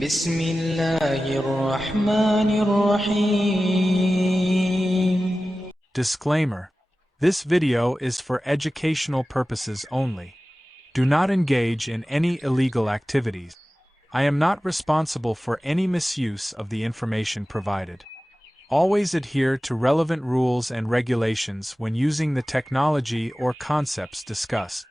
بسم الله الرحمن الرحيم. Disclaimer. This video is for educational purposes only. Do not engage in any illegal activities. I am not responsible for any misuse of the information provided. Always adhere to relevant rules and regulations when using the technology or concepts discussed.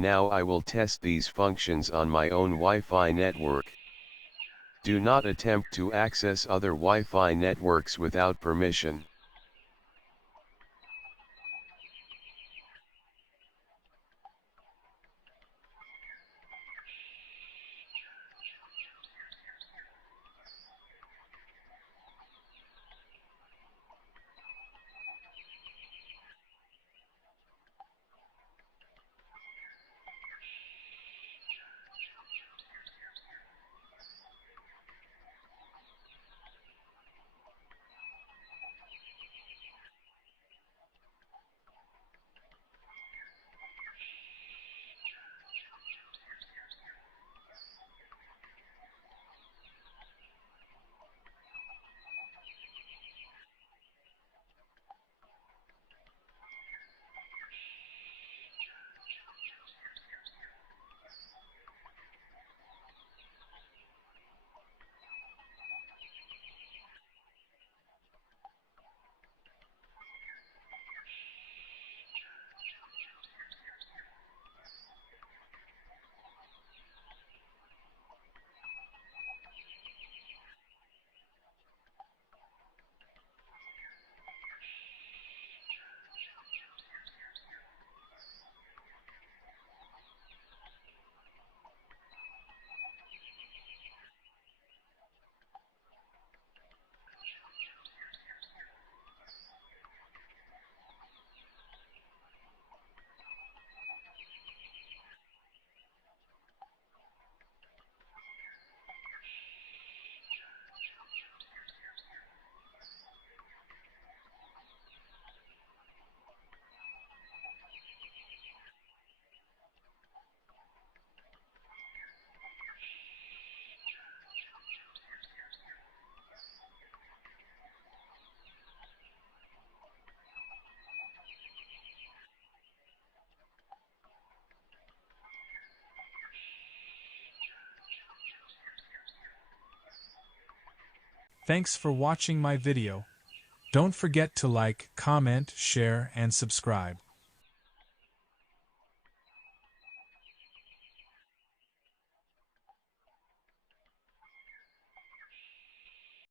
Now I will test these functions on my own Wi-Fi network. Do not attempt to access other Wi-Fi networks without permission. Thanks for watching my video. Don't forget to like, comment, share, and subscribe.